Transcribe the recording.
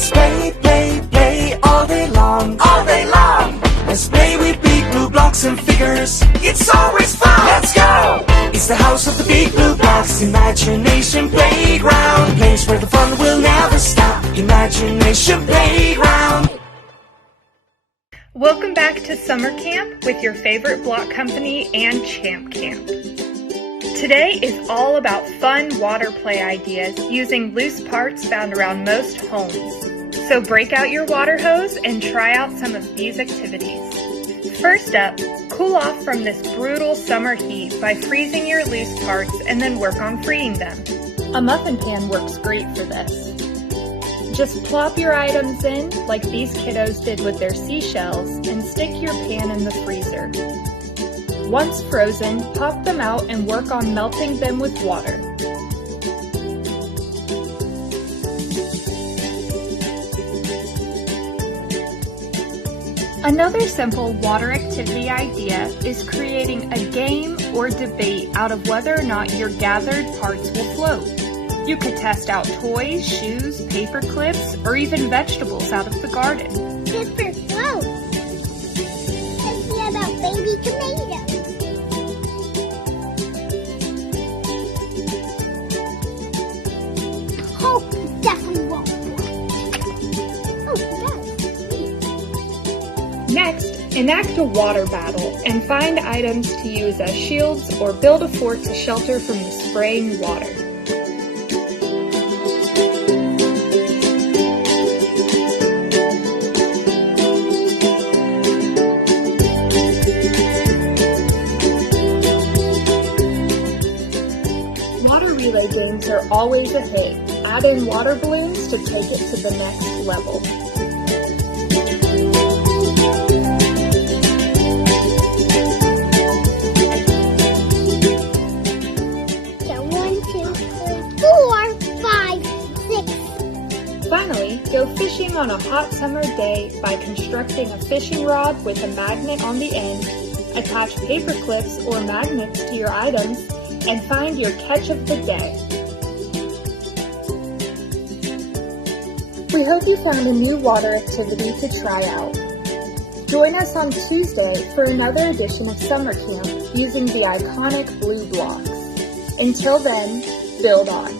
Let's play, play, play all day long, all day long. Let's play with big blue blocks and figures. It's always fun. Let's go. It's the house of the big blue blocks. Imagination playground. A place where the fun will never stop. Imagination playground. Welcome back to summer camp with your favorite block company and Champ Camp. Today is all about fun water play ideas using loose parts found around most homes. So break out your water hose and try out some of these activities. First up, cool off from this brutal summer heat by freezing your loose parts and then work on freeing them. A muffin pan works great for this. Just plop your items in like these kiddos did with their seashells and stick your pan in the freezer. Once frozen, pop them out and work on melting them with water. Another simple water activity idea is creating a game or debate out of whether or not your gathered parts will float. You could test out toys, shoes, paper clips, or even vegetables out of the garden. Paper float. Let's see about baby tomatoes. Oh, it definitely won't float. Oh, it does. Next, enact a water battle and find items to use as shields or build a fort to shelter from the spraying water. Water relay games are always a hit. Add in water balloons to take it to the next level. So 1, 2, 3, 4, 5, 6. Finally, go fishing on a hot summer day by constructing a fishing rod with a magnet on the end, attach paper clips or magnets to your items, and find your catch of the day. We hope you found a new water activity to try out. Join us on Tuesday for another edition of Summer Camp using the iconic blue blocks. Until then, build on.